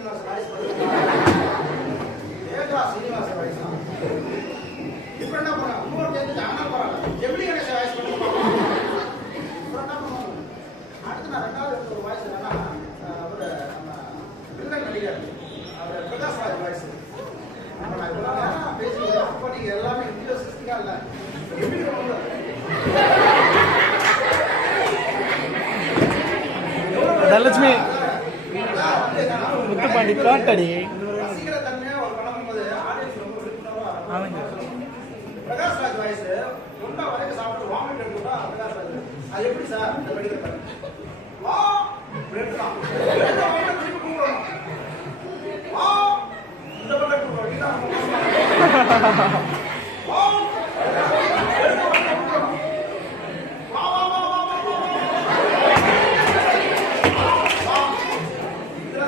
Srinivasa voice ஏகா Srinivasa voice இப்போ என்ன பண்ண இன்னொரு கேட்டு ஆனா பரவாயில்ல எப்படி கணேச வாய்ஸ் பண்ணுவோம் அடுத்து நான் ரெண்டாவது ஒரு வாய்ஸ் என்னன்னா ஒரு நம்ம வில்லன் நடிகர் அவர் பிரகாஷ் ராஜ் வாய்ஸ் பேசுகிறேன் அப்போ நீங்கள் எல்லாமே இன்ட்ரெஸ்டிங்கா இல்லை எப்படி தனலட்சுமி முத்துப்பாண்டி காட்டடி ரசிக்கிற தன்மையா ஒரு படம் போது ஆடியன்ஸ் ரொம்ப விழிப்புணர்வா பிரகாஷ் ராஜ் வாய்ஸ் ரொம்ப வரைக்கும் சாப்பிட்டு வாமிட் எடுத்துட்டா பிரகாஷ் ராஜ் அது எப்படி சார் இந்த மெடிக்கல் வா எடுக்கலாம் திருப்பி கூப்பிடணும் வா இந்த பக்கம் கூப்பிடணும்